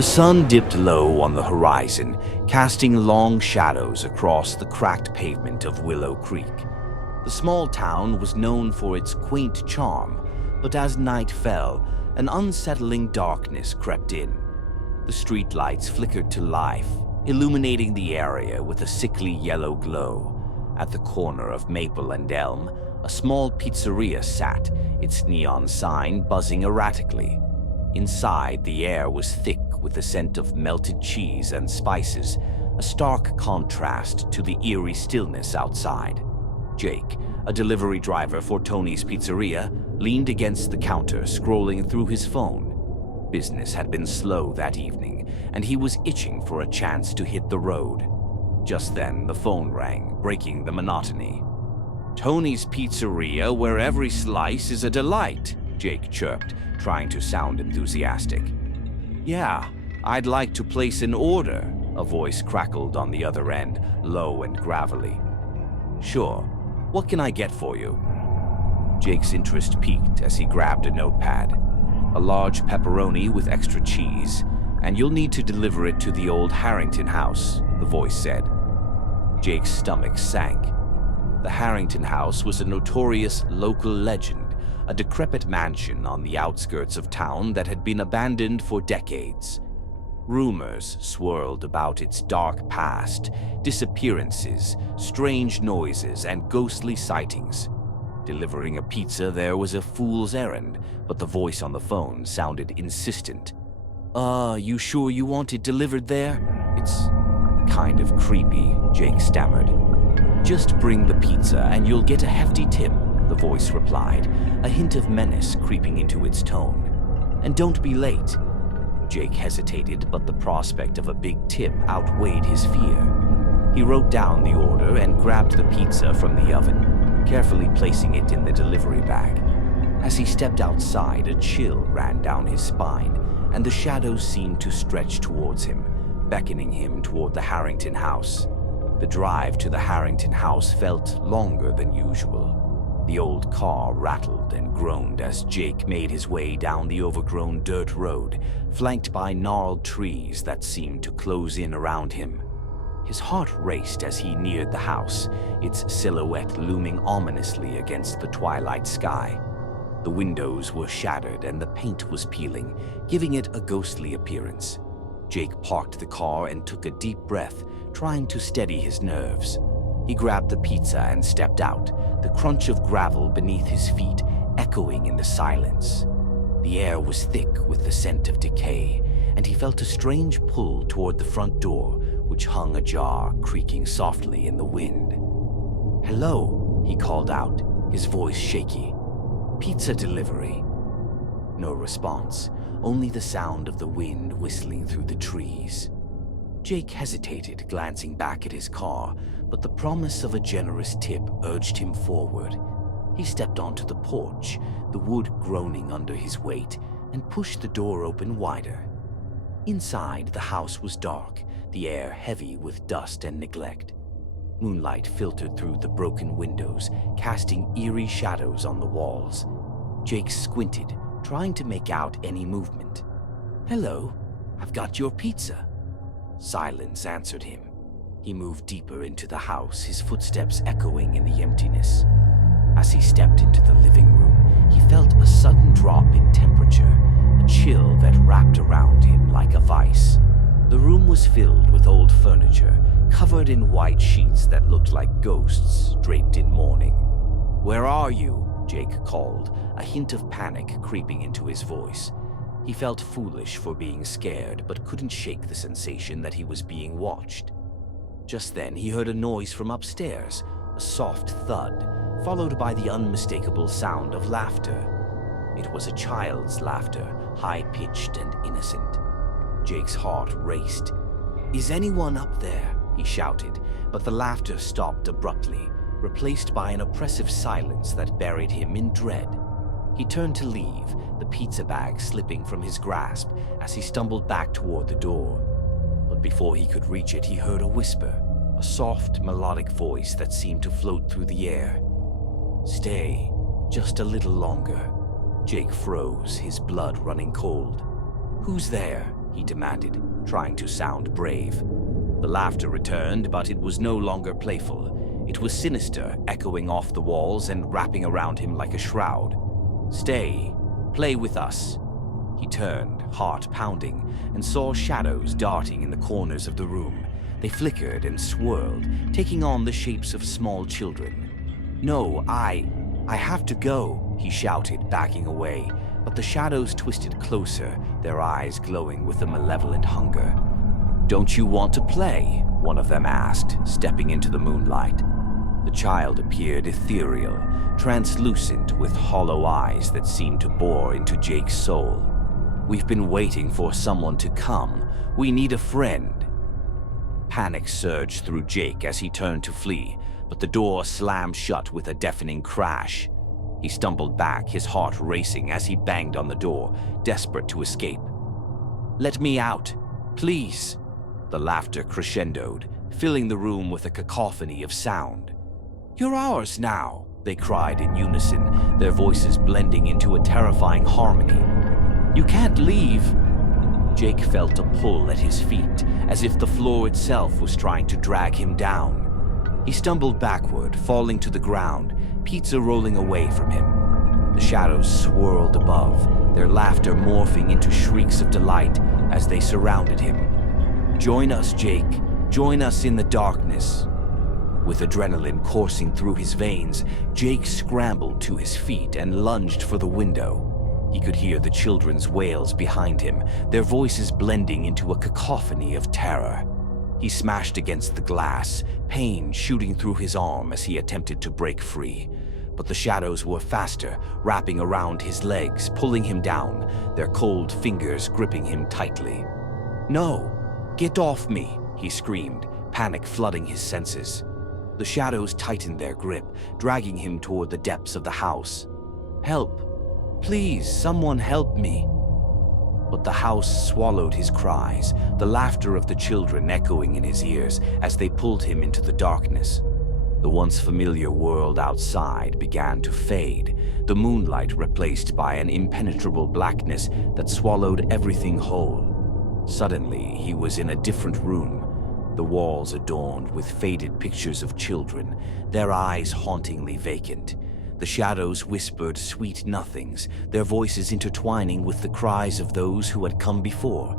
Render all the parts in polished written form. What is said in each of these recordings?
The sun dipped low on the horizon, casting long shadows across the cracked pavement of Willow Creek. The small town was known for its quaint charm, but as night fell, an unsettling darkness crept in. The streetlights flickered to life, illuminating the area with a sickly yellow glow. At the corner of Maple and Elm, a small pizzeria sat, its neon sign buzzing erratically. Inside, the air was thick with the scent of melted cheese and spices, a stark contrast to the eerie stillness outside. Jake, a delivery driver for Tony's Pizzeria, leaned against the counter, scrolling through his phone. Business had been slow that evening, and he was itching for a chance to hit the road. Just then, the phone rang, breaking the monotony. "Tony's Pizzeria, where every slice is a delight," Jake chirped, trying to sound enthusiastic. "Yeah, I'd like to place an order," a voice crackled on the other end, low and gravelly. "Sure. What can I get for you?" Jake's interest peaked as he grabbed a notepad. "A large pepperoni with extra cheese, and you'll need to deliver it to the old Harrington house," the voice said. Jake's stomach sank. The Harrington house was a notorious local legend, a decrepit mansion on the outskirts of town that had been abandoned for decades. Rumors swirled about its dark past, disappearances, strange noises, and ghostly sightings. Delivering a pizza there was a fool's errand, but the voice on the phone sounded insistent. You sure you want it delivered there? It's kind of creepy," Jake stammered. "Just bring the pizza and you'll get a hefty tip," the voice replied, a hint of menace creeping into its tone. "And don't be late." Jake hesitated, but the prospect of a big tip outweighed his fear. He wrote down the order and grabbed the pizza from the oven, carefully placing it in the delivery bag. As he stepped outside, a chill ran down his spine, and the shadows seemed to stretch towards him, beckoning him toward the Harrington house. The drive to the Harrington house felt longer than usual. The old car rattled and groaned as Jake made his way down the overgrown dirt road, flanked by gnarled trees that seemed to close in around him. His heart raced as he neared the house, its silhouette looming ominously against the twilight sky. The windows were shattered and the paint was peeling, giving it a ghostly appearance. Jake parked the car and took a deep breath, trying to steady his nerves. He grabbed the pizza and stepped out, the crunch of gravel beneath his feet echoing in the silence. The air was thick with the scent of decay, and he felt a strange pull toward the front door, which hung ajar, creaking softly in the wind. "Hello," he called out, his voice shaky. "Pizza delivery." No response, only the sound of the wind whistling through the trees. Jake hesitated, glancing back at his car, but the promise of a generous tip urged him forward. He stepped onto the porch, the wood groaning under his weight, and pushed the door open wider. Inside, the house was dark, the air heavy with dust and neglect. Moonlight filtered through the broken windows, casting eerie shadows on the walls. Jake squinted, trying to make out any movement. "Hello, I've got your pizza." Silence answered him. He moved deeper into the house, his footsteps echoing in the emptiness. As he stepped into the living room, he felt a sudden drop in temperature, a chill that wrapped around him like a vice. The room was filled with old furniture, covered in white sheets that looked like ghosts draped in mourning. "Where are you?" Jake called, a hint of panic creeping into his voice. He felt foolish for being scared, but couldn't shake the sensation that he was being watched. Just then, he heard a noise from upstairs, a soft thud, followed by the unmistakable sound of laughter. It was a child's laughter, high-pitched and innocent. Jake's heart raced. "Is anyone up there?" he shouted, but the laughter stopped abruptly, replaced by an oppressive silence that buried him in dread. He turned to leave, the pizza bag slipping from his grasp as he stumbled back toward the door. But before he could reach it, he heard a whisper, a soft, melodic voice that seemed to float through the air. "Stay, just a little longer." Jake froze, his blood running cold. "Who's there?" he demanded, trying to sound brave. The laughter returned, but it was no longer playful. It was sinister, echoing off the walls and wrapping around him like a shroud. "Stay. Play with us." He turned, heart pounding, and saw shadows darting in the corners of the room. They flickered and swirled, taking on the shapes of small children. "No, I have to go," he shouted, backing away. But the shadows twisted closer, their eyes glowing with a malevolent hunger. "Don't you want to play?" one of them asked, stepping into the moonlight. The child appeared ethereal, translucent with hollow eyes that seemed to bore into Jake's soul. "We've been waiting for someone to come. We need a friend." Panic surged through Jake as he turned to flee, but the door slammed shut with a deafening crash. He stumbled back, his heart racing as he banged on the door, desperate to escape. "Let me out, please." The laughter crescendoed, filling the room with a cacophony of sound. "You're ours now," they cried in unison, their voices blending into a terrifying harmony. "You can't leave." Jake felt a pull at his feet, as if the floor itself was trying to drag him down. He stumbled backward, falling to the ground, pizza rolling away from him. The shadows swirled above, their laughter morphing into shrieks of delight as they surrounded him. "Join us, Jake. Join us in the darkness." With adrenaline coursing through his veins, Jake scrambled to his feet and lunged for the window. He could hear the children's wails behind him, their voices blending into a cacophony of terror. He smashed against the glass, pain shooting through his arm as he attempted to break free. But the shadows were faster, wrapping around his legs, pulling him down, their cold fingers gripping him tightly. "No! Get off me!" he screamed, panic flooding his senses. The shadows tightened their grip, dragging him toward the depths of the house. "Help! Please, someone help me!" But the house swallowed his cries, the laughter of the children echoing in his ears as they pulled him into the darkness. The once familiar world outside began to fade, the moonlight replaced by an impenetrable blackness that swallowed everything whole. Suddenly, he was in a different room, the walls adorned with faded pictures of children, their eyes hauntingly vacant. The shadows whispered sweet nothings, their voices intertwining with the cries of those who had come before.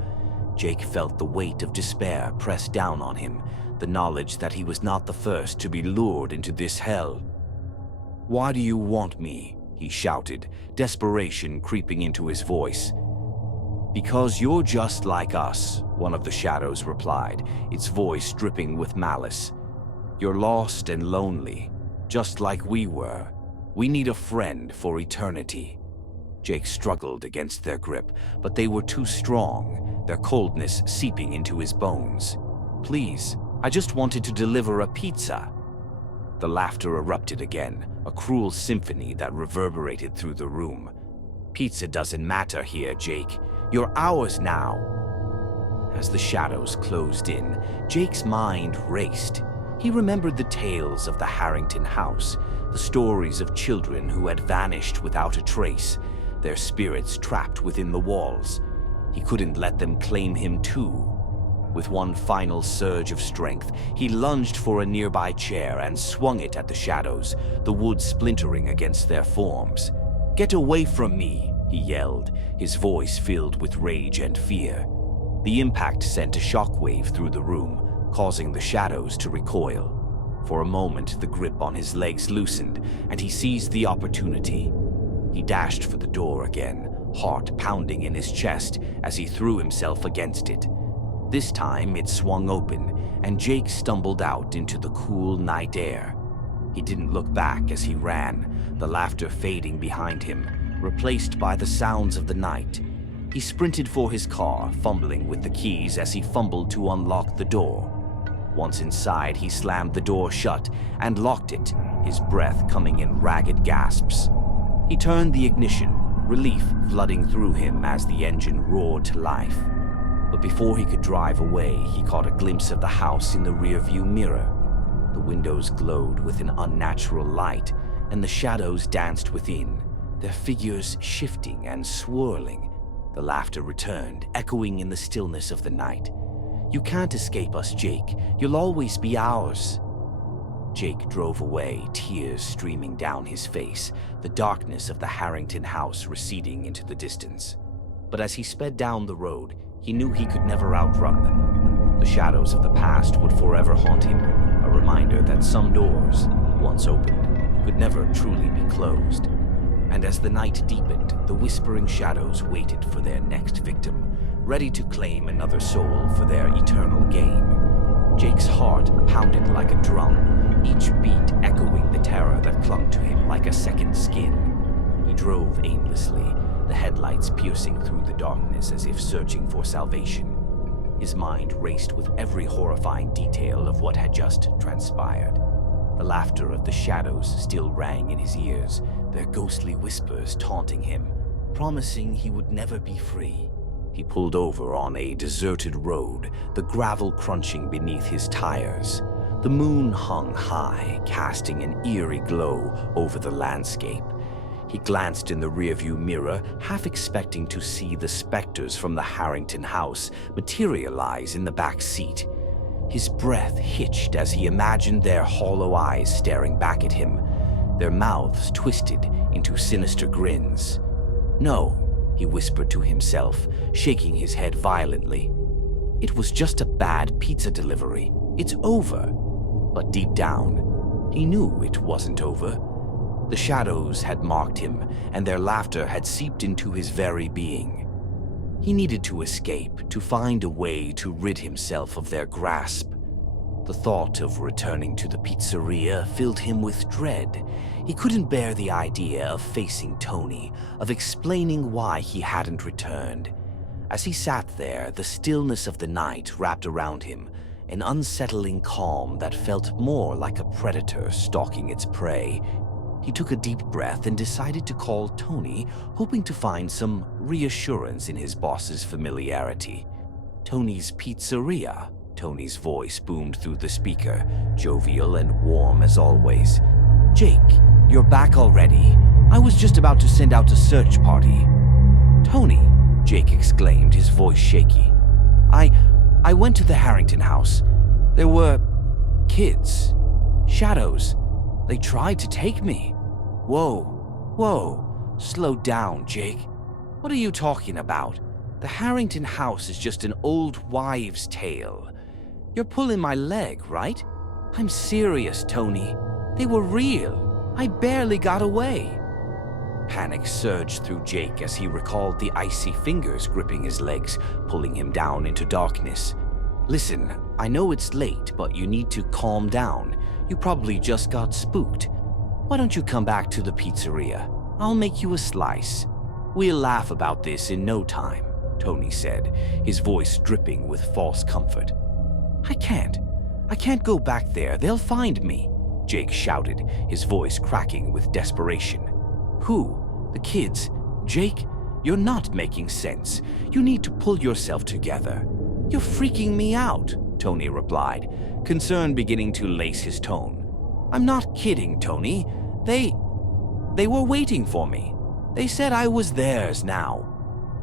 Jake felt the weight of despair press down on him, the knowledge that he was not the first to be lured into this hell. "Why do you want me?" he shouted, desperation creeping into his voice. "Because you're just like us," one of the shadows replied, its voice dripping with malice. "You're lost and lonely, just like we were. We need a friend for eternity." Jake struggled against their grip, but they were too strong, their coldness seeping into his bones. "Please, I just wanted to deliver a pizza." The laughter erupted again, a cruel symphony that reverberated through the room. "Pizza doesn't matter here, Jake. You're ours now." As the shadows closed in, Jake's mind raced. He remembered the tales of the Harrington house, the stories of children who had vanished without a trace, their spirits trapped within the walls. He couldn't let them claim him too. With one final surge of strength, he lunged for a nearby chair and swung it at the shadows, the wood splintering against their forms. "Get away from me!" he yelled, his voice filled with rage and fear. The impact sent a shockwave through the room, causing the shadows to recoil. For a moment, the grip on his legs loosened, and he seized the opportunity. He dashed for the door again, heart pounding in his chest as he threw himself against it. This time, it swung open, and Jake stumbled out into the cool night air. He didn't look back as he ran, the laughter fading behind him, replaced by the sounds of the night. He sprinted for his car, fumbling with the keys as he fumbled to unlock the door. Once inside, he slammed the door shut and locked it, his breath coming in ragged gasps. He turned the ignition, relief flooding through him as the engine roared to life. But before he could drive away, he caught a glimpse of the house in the rearview mirror. The windows glowed with an unnatural light, and the shadows danced within, their figures shifting and swirling. The laughter returned, echoing in the stillness of the night. "You can't escape us, Jake. You'll always be ours." Jake drove away, tears streaming down his face, the darkness of the Harrington house receding into the distance. But as he sped down the road, he knew he could never outrun them. The shadows of the past would forever haunt him, a reminder that some doors, once opened, could never truly be closed. And as the night deepened, the whispering shadows waited for their next victim, ready to claim another soul for their eternal game. Jake's heart pounded like a drum, each beat echoing the terror that clung to him like a second skin. He drove aimlessly, the headlights piercing through the darkness as if searching for salvation. His mind raced with every horrifying detail of what had just transpired. The laughter of the shadows still rang in his ears, their ghostly whispers taunting him, promising he would never be free. He pulled over on a deserted road, the gravel crunching beneath his tires. The moon hung high, casting an eerie glow over the landscape. He glanced in the rearview mirror, half expecting to see the specters from the Harrington house materialize in the back seat. His breath hitched as he imagined their hollow eyes staring back at him, their mouths twisted into sinister grins. "No," he whispered to himself, shaking his head violently. "It was just a bad pizza delivery. It's over." But deep down, he knew it wasn't over. The shadows had marked him, and their laughter had seeped into his very being. He needed to escape, to find a way to rid himself of their grasp. The thought of returning to the pizzeria filled him with dread. He couldn't bear the idea of facing Tony, of explaining why he hadn't returned. As he sat there, the stillness of the night wrapped around him, an unsettling calm that felt more like a predator stalking its prey. He took a deep breath and decided to call Tony, hoping to find some reassurance in his boss's familiarity. "Tony's Pizzeria," Tony's voice boomed through the speaker, jovial and warm as always. "Jake, you're back already? I was just about to send out a search party." "Tony," Jake exclaimed, his voice shaky. I went to the Harrington house. There were kids, shadows. They tried to take me." Whoa, slow down, Jake. What are you talking about? The Harrington house is just an old wives' tale. You're pulling my leg, right? I'm serious, Tony. They were real. I barely got away." Panic surged through Jake as he recalled the icy fingers gripping his legs, pulling him down into darkness. "Listen, I know it's late, but you need to calm down. You probably just got spooked. Why don't you come back to the pizzeria? I'll make you a slice. We'll laugh about this in no time," Tony said, his voice dripping with false comfort. I can't go back there. They'll find me," Jake shouted, his voice cracking with desperation. "Who? The kids? Jake, you're not making sense. You need to pull yourself together." "You're freaking me out," Tony replied, concern beginning to lace his tone. "I'm not kidding, Tony. They were waiting for me. They said I was theirs now."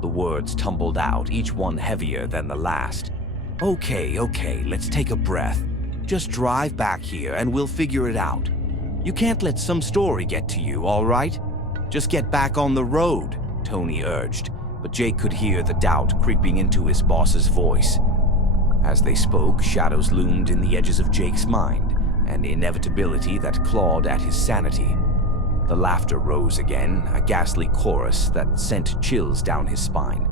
The words tumbled out, each one heavier than the last. Okay, let's take a breath. Just drive back here and we'll figure it out. You can't let some story get to you, all right? Just get back on the road," Tony urged, but Jake could hear the doubt creeping into his boss's voice. As they spoke, shadows loomed in the edges of Jake's mind, an inevitability that clawed at his sanity. The laughter rose again, a ghastly chorus that sent chills down his spine.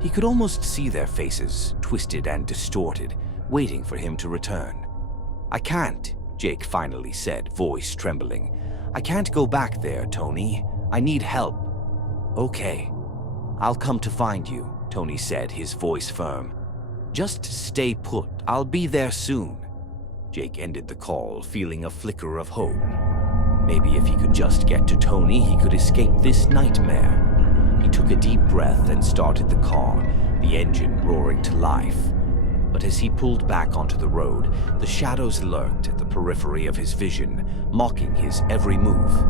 He could almost see their faces, twisted and distorted, waiting for him to return. "I can't," Jake finally said, voice trembling. "I can't go back there, Tony. I need help." "Okay, I'll come to find you," Tony said, his voice firm. "Just stay put. I'll be there soon." Jake ended the call, feeling a flicker of hope. Maybe if he could just get to Tony, he could escape this nightmare. He took a deep breath and started the car, the engine roaring to life. But as he pulled back onto the road, the shadows lurked at the periphery of his vision, mocking his every move.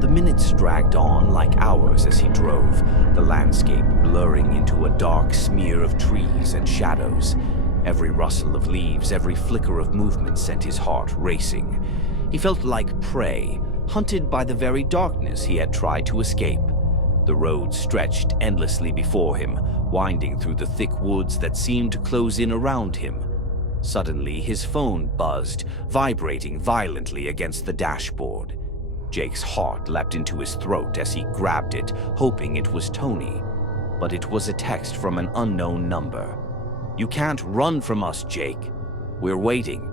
The minutes dragged on like hours as he drove, the landscape blurring into a dark smear of trees and shadows. Every rustle of leaves, every flicker of movement sent his heart racing. He felt like prey, hunted by the very darkness he had tried to escape. The road stretched endlessly before him, winding through the thick woods that seemed to close in around him. Suddenly, his phone buzzed, vibrating violently against the dashboard. Jake's heart leapt into his throat as he grabbed it, hoping it was Tony. But it was a text from an unknown number. "You can't run from us, Jake. We're waiting."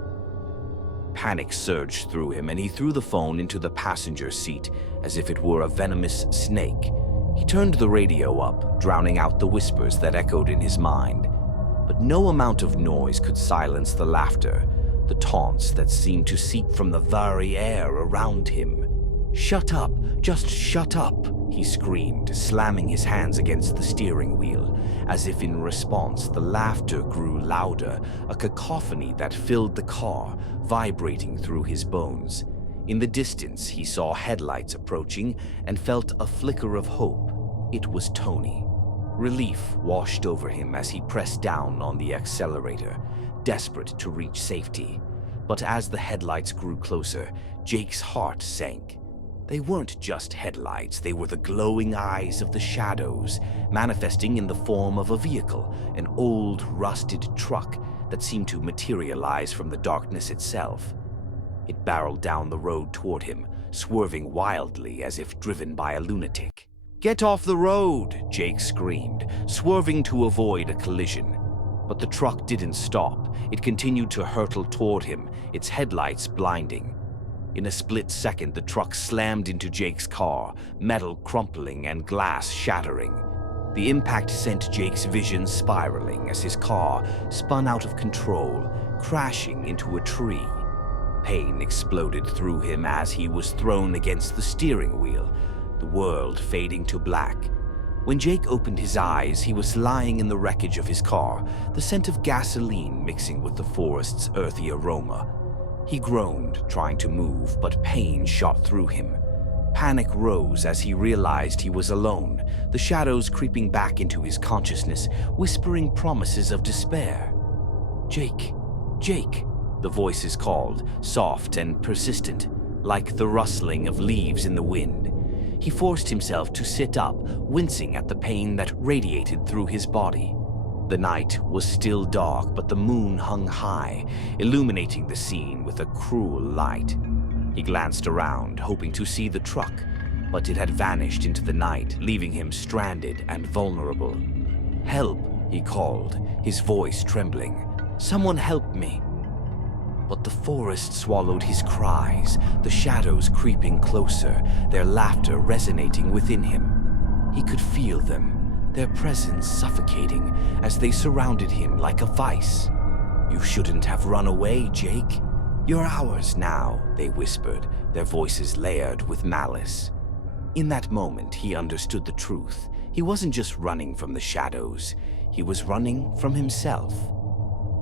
Panic surged through him, and he threw the phone into the passenger seat as if it were a venomous snake. He turned the radio up, drowning out the whispers that echoed in his mind. But no amount of noise could silence the laughter, the taunts that seemed to seep from the very air around him. "Shut up, just shut up," he screamed, slamming his hands against the steering wheel. As if in response, the laughter grew louder, a cacophony that filled the car, vibrating through his bones. In the distance, he saw headlights approaching and felt a flicker of hope. It was Tony. Relief washed over him as he pressed down on the accelerator, desperate to reach safety. But as the headlights grew closer, Jake's heart sank. They weren't just headlights, they were the glowing eyes of the shadows, manifesting in the form of a vehicle, an old, rusted truck that seemed to materialize from the darkness itself. It barreled down the road toward him, swerving wildly as if driven by a lunatic. "Get off the road!" Jake screamed, swerving to avoid a collision. But the truck didn't stop. It continued to hurtle toward him, its headlights blinding. In a split second, the truck slammed into Jake's car, metal crumpling and glass shattering. The impact sent Jake's vision spiraling as his car spun out of control, crashing into a tree. Pain exploded through him as he was thrown against the steering wheel, the world fading to black. When Jake opened his eyes, he was lying in the wreckage of his car, the scent of gasoline mixing with the forest's earthy aroma. He groaned, trying to move, but pain shot through him. Panic rose as he realized he was alone, the shadows creeping back into his consciousness, whispering promises of despair. "Jake, Jake," the voices called, soft and persistent, like the rustling of leaves in the wind. He forced himself to sit up, wincing at the pain that radiated through his body. The night was still dark, but the moon hung high, illuminating the scene with a cruel light. He glanced around, hoping to see the truck, but it had vanished into the night, leaving him stranded and vulnerable. "Help," he called, his voice trembling. "Someone help me." But the forest swallowed his cries, the shadows creeping closer, their laughter resonating within him. He could feel them, their presence suffocating as they surrounded him like a vice. "You shouldn't have run away, Jake. You're ours now," they whispered, their voices layered with malice. In that moment, he understood the truth. He wasn't just running from the shadows, he was running from himself.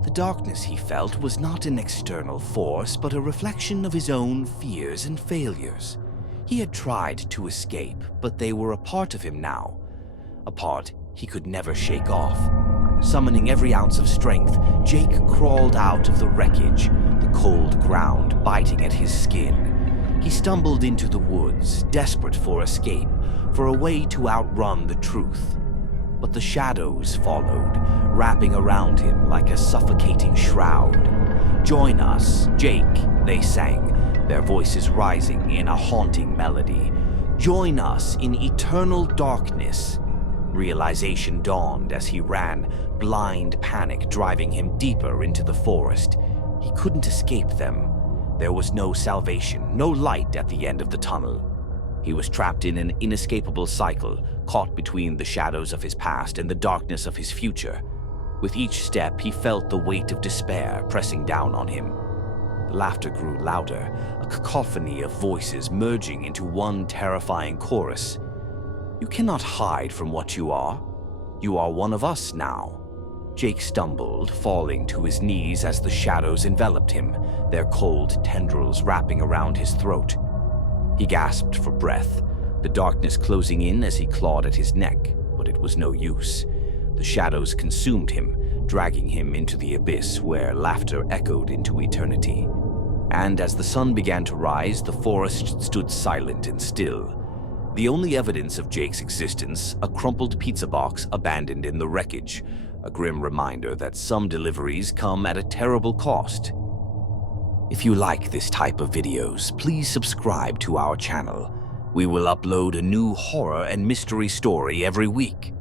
The darkness he felt was not an external force, but a reflection of his own fears and failures. He had tried to escape, but they were a part of him now. A part he could never shake off. Summoning every ounce of strength, Jake crawled out of the wreckage, the cold ground biting at his skin. He stumbled into the woods, desperate for escape, for a way to outrun the truth. But the shadows followed, wrapping around him like a suffocating shroud. "Join us, Jake," they sang, their voices rising in a haunting melody. "Join us in eternal darkness." Realization dawned as he ran, blind panic driving him deeper into the forest. He couldn't escape them. There was no salvation, no light at the end of the tunnel. He was trapped in an inescapable cycle, caught between the shadows of his past and the darkness of his future. With each step, he felt the weight of despair pressing down on him. The laughter grew louder, a cacophony of voices merging into one terrifying chorus. "You cannot hide from what you are. You are one of us now." Jake stumbled, falling to his knees as the shadows enveloped him, their cold tendrils wrapping around his throat. He gasped for breath, the darkness closing in as he clawed at his neck, but it was no use. The shadows consumed him, dragging him into the abyss where laughter echoed into eternity. And as the sun began to rise, the forest stood silent and still. The only evidence of Jake's existence, a crumpled pizza box abandoned in the wreckage, a grim reminder that some deliveries come at a terrible cost. If you like this type of videos, please subscribe to our channel. We will upload a new horror and mystery story every week.